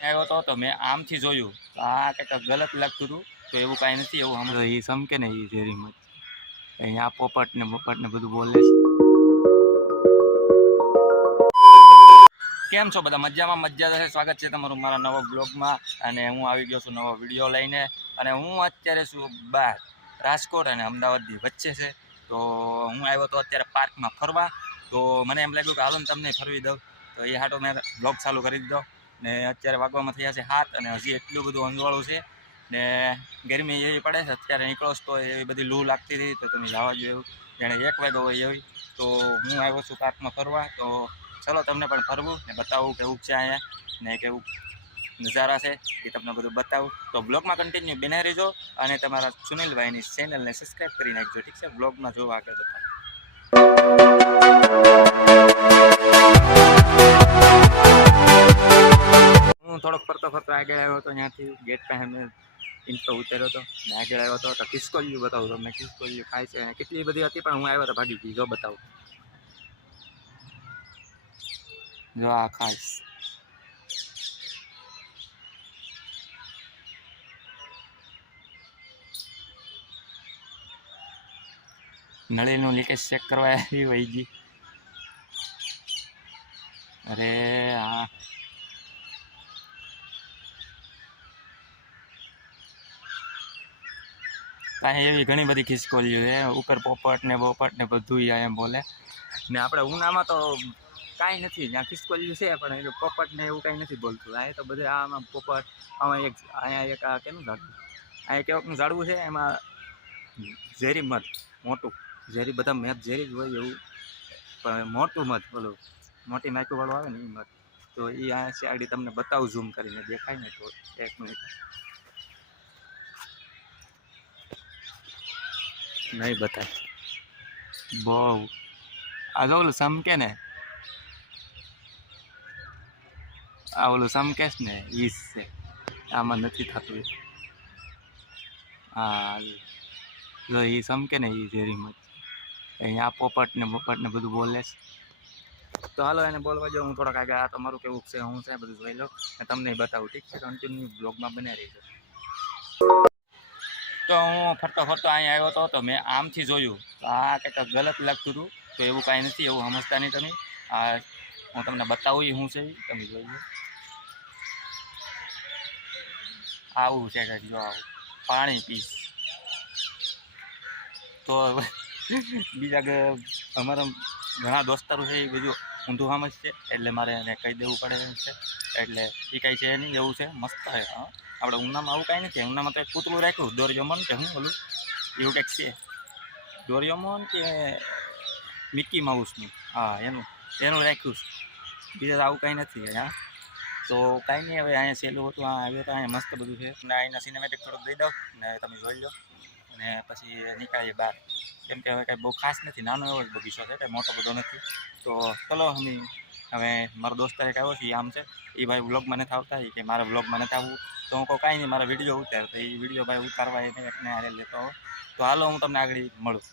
આવ્યો હતો તો મેં આમથી જોયું. તો આ કંઈક ગલત લાગતું હતું. તો એવું કાંઈ નથી એવું હમણાં. એ સમકે ને એ ઝેરીમાં અહીંયા પોપટ ને પોપટ ને બધું બોલે છે. કેમ છો બધા? મજામાં મજા છે? સ્વાગત છે તમારું મારા નવા બ્લોગમાં. અને હું આવી ગયો છું નવો વીડિયો લઈને. અને હું અત્યારે છું બહાર રાજકોટ અને અમદાવાદની વચ્ચે છે. તો હું આવ્યો હતો અત્યારે પાર્કમાં ફરવા. તો મને એમ લાગ્યું કે હાલો ને તમને ફરવી દઉં. તો એ હાટો મેં બ્લોગ ચાલુ કરી દીધો. ને અત્યારે વાગવામાં થયા છે હાથ અને હજી એટલું બધું અંજવાળું છે. ને ગરમી એવી પડે છે, અત્યારે નીકળો તો એવી બધી લૂ લાગતી હતી તો તમે જવા જો એવું. જાણે એક વાગ્યો હોય એવી. તો હું આવ્યો છું પાર્કમાં ફરવા, તો ચલો તમને પણ ફરવું ને બતાવું કેવું છે અહીંયા ને કેવું નજારા છે, એ તમને બધું બતાવું. તો બ્લોગમાં કન્ટિન્યુ બને રહેજો અને તમારા સુનિલભાઈની ચેનલને સબસ્ક્રાઈબ કરી નાખજો, ઠીક છે? બ્લોગમાં જોવા આગળ બતાવું હું થોડોક ફરતો ફરતો આગળ આવ્યો હતો ત્યાંથી ગેટ પાસે મેં ઇન્સ્ટો ઉતાર્યો હતો ને આગળ આવ્યો હતો તો ખિસકોલિયું બતાવું તમને ખિસકોલિયું ખાય છે કેટલી બધી હતી પણ હું આવ્યો તો ભાગી ગઈ જો બતાવું. જો આ ખાઈશ નળીનું લીકેજ ચેક કરવા આવી વહી ગઈ. અરે આ કાંઈ એવી ઘણી બધી ખિસકોલીઓ છે ઉપર પોપટ ને બોપટ ને બધું એમ બોલે. ને આપણે ઉનામાં તો કાંઈ નથી, ત્યાં ખિસકોલીઓ છે, પણ એ પોપટ ને એવું કાંઈ નથી બોલતું. અહીંયા તો બધે આમાં પોપટ, આમાં એક, અહીંયા એક, આ કેનું ઝાડવું? અહીંયા કેવું ઝાડવું છે, એમાં ઝેરી મધ, મોટું. ઝેરી, બધા મેચ ઝેરી જ હોય એવું. પણ મોટું મધ બોલું મોટી માઇક્રોવાળું આવે ને એ મધ. તો એ આ છે તમને બતાવું, ઝૂમ કરીને દેખાય ને તો એક મિનિટ. નહીં બતાય. બહુ. આ જો ઓલું સમકે ને, આ ઓલું સમકેશ ને, ઈસ છે. આમાં નથી થતું એ. હા જો એ સમકે ને એ ઝેરીમાં અહીંયા પોપટ ને પોપટ ને બધું બોલે છે. તો હાલો એને બોલવા જાઉં, હું થોડાક આગળ, આ તમારું કેવું છે, હું છે બધું જોઈ લો તમને બતાવું, ઠીક છે? કન્ટિન્યુ બ્લોગમાં બને રહીજો. તો હું ફરતો ફરતો અહીંયા આવ્યો હતો તો મેં આમથી જોયું. તો આ કંઈક ગલત લાગતું હતું. તો એવું કાંઈ નથી, એવું સમજતા નહીં તમે. આ હું તમને બતાવું એ શું છે તમે જોઈ લો. આવું છે કંઈક, જો આવું. પાણી પીસ તો બીજા અમારા ઘણા દોસ્તારો છે એ બધું ઊંધું જ છે. એટલે મારે એને કહી દેવું પડે છે. એટલે એ કાંઈ છે નહીં, એવું છે. મસ્ત છે, હા. આપણે ઉનામાં આવું કાંઈ નથી. ઉનામાં તો એક પૂતળું રાખ્યું. દોરિયોમોન કે શું બોલું? એવું કંઈક છે. દોરિયોમોન કે મિકી માઉસનું. હા, એનું. એનું રાખ્યું છે. બીજું તો આવું કાંઈ નથી અહીંયા તો કાંઈ નહીં, હવે અહીંયા સહેલું હતું, આ આવ્યો તો અહીંયા મસ્ત બધું છે. અને અહીંના સિનેમેટિક થોડુંક દઈ દઉં. ને તમે જોઈ લો. અને પછી નીકળીએ બહાર કેમ કે હવે કાંઈ બહુ ખાસ નથી, નાનો એવો જ બગીચો છે, કંઈ મોટો બધો નથી. તો ચલો અમે, હવે મારો દોસ્ત એક આવ્યો છે એ આમ છે. એ ભાઈ વ્લોગમાં નથી આવતા કે મારે વ્લોગમાં નથી આવવું તો હું કહું, કાંઈ નહીં, મારા વીડિયો ઉતાર. તો એ વીડિયો ભાઈ ઉતારવા એને એકને હારે લેતો તો હાલો, હું તમને આગળ મળું.